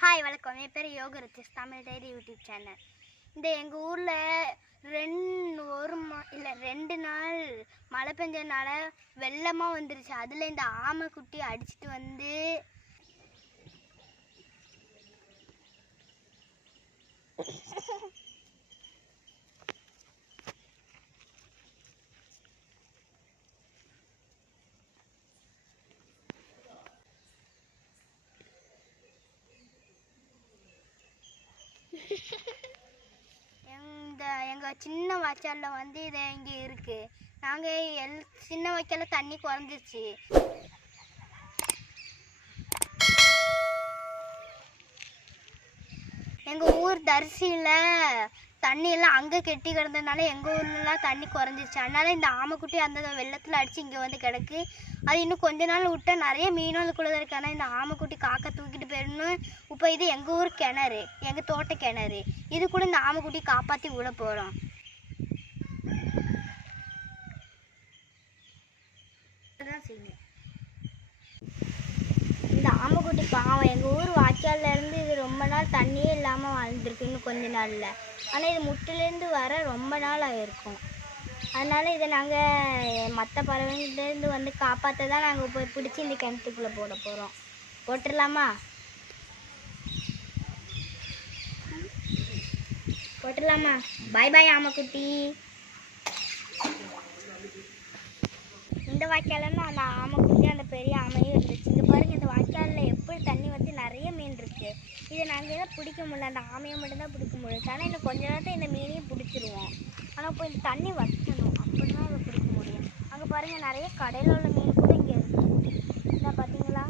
Hi வணக்கம். என் பேர் யோக தமிழ் டைரி யூடியூப் சேனல். இந்த எங்கள் ஊரில் ரெண்டு ஒரு மா இல்லை ரெண்டு நாள் மழை பெஞ்சதுனால வெள்ளமாக வந்துருச்சு. அதில் இந்த ஆமை குட்டி வந்து இந்த எங்கள் சின்ன வாய்க்காலில் வந்து இது இங்கே இருக்குது நாங்கள் எல் சின்ன வாய்க்காலில் தண்ணி குறைஞ்சிருச்சு. எங்கள் ஊர் தரிசியில் தண்ணி எல்லாம் அங்கே கெட்டி கிடந்ததுனால எங்கள் ஊர்லலாம் தண்ணி குறைஞ்சிருச்சு. அதனால இந்த ஆமைக்குட்டி அந்த வெள்ளத்தில் அடித்து இங்கே வந்து கிடக்கு. அது இன்னும் கொஞ்ச நாள் விட்டா நிறைய மீனும் அதுக்குள்ளே இருக்கு. ஆனால் இந்த ஆமைக்குட்டி காக்கா தூக்கிட்டு போயிடணும் இப்போ இது எங்கள் ஊர் கிணறு எங்கள் தோட்ட கிணறு. இது கூட இந்த ஆமைக்குட்டி காப்பாற்றி விட போகிறோம் இந்த ஆமைக்குட்டி பாவம் எங்கள் ஊர் வாய்க்கால்லேருந்து நாள் தண்ணியே இல்லாமல் வாழ்ந்துருக்கு இன்னும் கொஞ்ச நாளில். ஆனால் இது முட்டிலேருந்து வர ரொம்ப நாள் ஆகிருக்கும் அதனால் இதை நாங்கள் மற்ற பறவைகள்லேருந்து வந்து காப்பாற்ற தான் நாங்கள் போய் பிடிச்சி இந்த கிணத்துக்குள்ளே போட போகிறோம் போட்டுடலாமா? போட்டுடலாமா? பாய் பாய் ஆமக்குட்டி. இந்த வாய்க்காலன்னு அந்த ஆமைக்குட்டி அந்த பெரிய ஆமையும் இருந்துச்சு இங்கே பாருங்க இந்த வாய்க்காலில் எப்படி தண்ணி வந்து நிறைய மீன் இருக்கு இதை நாங்கள் அந்த ஆமையை மட்டும்தான் பிடிக்க முடியும். ஆனால் இன்னும் கொஞ்ச நேரத்தில் இந்த மீனையும் பிடிச்சிருவோம். ஆனால் இப்போ இந்த தண்ணி வற்றணும் அப்படி தான் இதை பிடிக்க முடியும். அங்கே பாருங்கள் நிறைய கடையில் உள்ள மீன் கூட இங்கே இருக்கு இதை பார்த்தீங்களா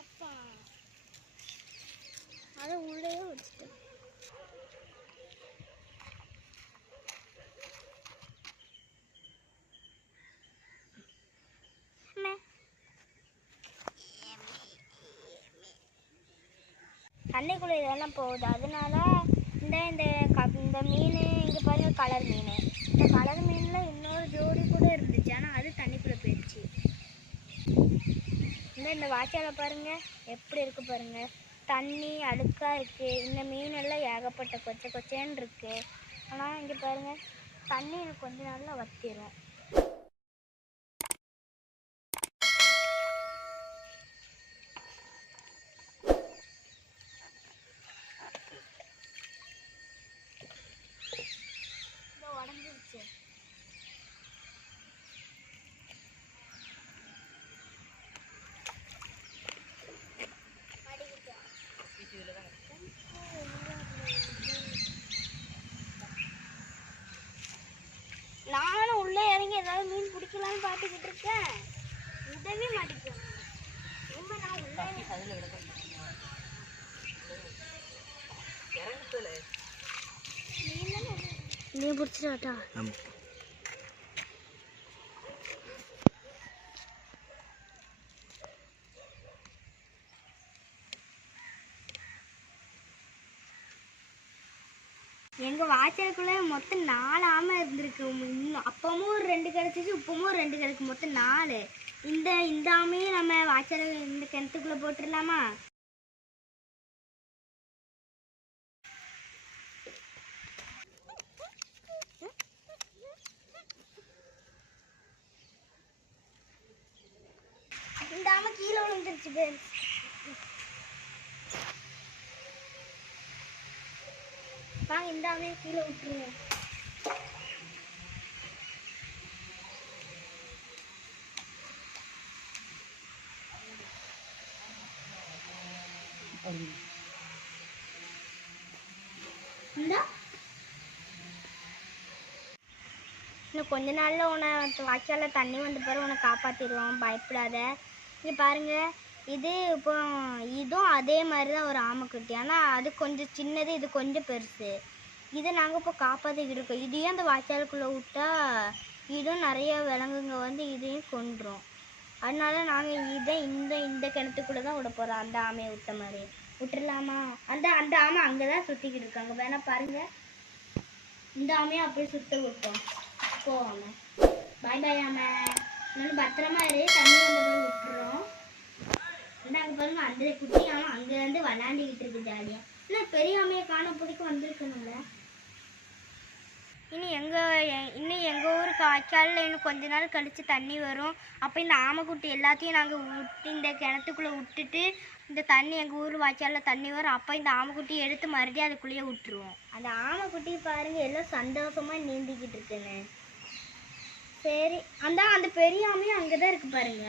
அப்பா அதை உள்ளே வச்சுட்டேன் தண்ணிக்குள்ளே இதெல்லாம் போகுது. அதனால இந்த இந்த க- இந்த மீன் இங்கே பாருங்க கலர் மீன். இந்த கலர் மீனில் இன்னொரு ஜோடி கூட இருந்துச்சு. ஆனால் அது தண்ணிக்குள்ளே போயிடுச்சு இந்த இந்த வாட்சாவில் பாருங்கள் எப்படி இருக்குது பாருங்கள் தண்ணி அழுக்காக இருக்குது இந்த மீனெல்லாம் ஏகப்பட்ட கொச்சை கொச்சேன்னு இருக்குது ஆனால் இங்கே பாருங்கள் தண்ணி எனக்கு கொஞ்ச நாளில் வத்திரும் இதோ உடஞ்சிருச்சு நானும் உள்ளே இறங்கி ஏதாவது மீன் பிடிக்கலாம்னு பார்த்துக்கிட்டு இருக்கேன். உடவே மாட்டேங்குது ரொம்ப நான் உள்ளே நீ பிடிச்சிடாட்டா உங்கள் வாய்ச்சலுக்குள்ளே மொத்தம் நாலு ஆமை இருந்திருக்கு. இன்னும் அப்பவும் ஒரு ரெண்டு கிடச்சிச்சு இப்பவும் ஒரு ரெண்டு கிடக்கு. மொத்தம் நாலு. இந்த இந்த ஆமையும் நம்ம வாய்ச்சல் இந்த கிணத்துக்குள்ளே போட்டுடலாமா? இந்த ஆமை கீழே விழுந்துருச்சு பேர் வாங்க இந்தாமே கீழே விட்டுருங்க. இந்தா. இன்னும் கொஞ்ச நாளில் உன்னை வாய்க்காலில் தண்ணி வந்த பிறகு உன்னை காப்பாற்றிடுவோம் பயப்படாத. இங்கே பாருங்க. இது இப்போ இதுவும் அதே மாதிரி தான் ஒரு ஆமைக்குட்டி. ஆனால் அது கொஞ்சம் சின்னது இது கொஞ்சம் பெருசு. இதை நாங்கள் இப்போ காப்பாற்றிக்கிட்டு இருக்கோம். இதையும் அந்த வாய்க்காலுக்குள்ளே விட்டா இதுவும் நிறைய விலங்குங்க வந்து இதையும் கொண்டுரும் அதனால நாங்கள் இதை இந்த இந்த கிணத்துக்குள்ளே தான் விட போகிறோம் அந்த ஆமையை விட்ட மாதிரி. விட்டுறலாமா அந்த அந்த ஆமை அங்கே தான் சுற்றிக்கிட்டு இருக்காங்க. வேணா பாருங்கள் இந்த ஆமையை அப்படியே சுத்த விட்டோம். போவாங்க பாய் பாய் ஆமை. இன்னொன்று பத்திரமா இரு. தண்ணி வந்து விட்டுறோம். விட்டுறோம் அங்க பாருங்க அந்த குட்டி ஆமை அங்க இருந்து விளையாண்டுக்கிட்டு இருக்கு ஜாலியா. என்ன பெரிய ஆமையை காண பிடிக்க வந்திருக்கணும்ல. இனி எங்க எ- இன்னும் எங்க ஊருக்கு வாய்க்காலில் இன்னும் கொஞ்ச நாள் கழிச்சு தண்ணி வரும். அப்போ இந்த ஆமைக்குட்டி எல்லாத்தையும் நாங்கள் விட்டு இந்த கிணத்துக்குள்ள விட்டுட்டு இந்த தண்ணி எங்கள் ஊர் வாய்க்காலில் தண்ணி வரும். அப்போ இந்த ஆமைக்குட்டியை எடுத்து மறுபடியும் அதுக்குள்ளேயே விட்டுருவோம் அந்த ஆமைக்குட்டி பாருங்க எல்லாம் சந்தோஷமா நீந்திக்கிட்டு இருக்குன்னு. சரி அந்த அந்த பெரிய ஆமையும் அங்கே தான் இருக்கு பாருங்க.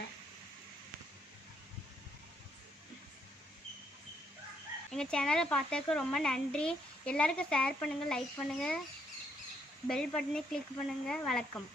எங்கள் சேனலை பார்த்ததுக்கு ரொம்ப நன்றி. எல்லாருக்கும் ஷேர் பண்ணுங்கள் லைக் பண்ணுங்கள் பெல் பட்டனை கிளிக் பண்ணுங்கள் வணக்கம்.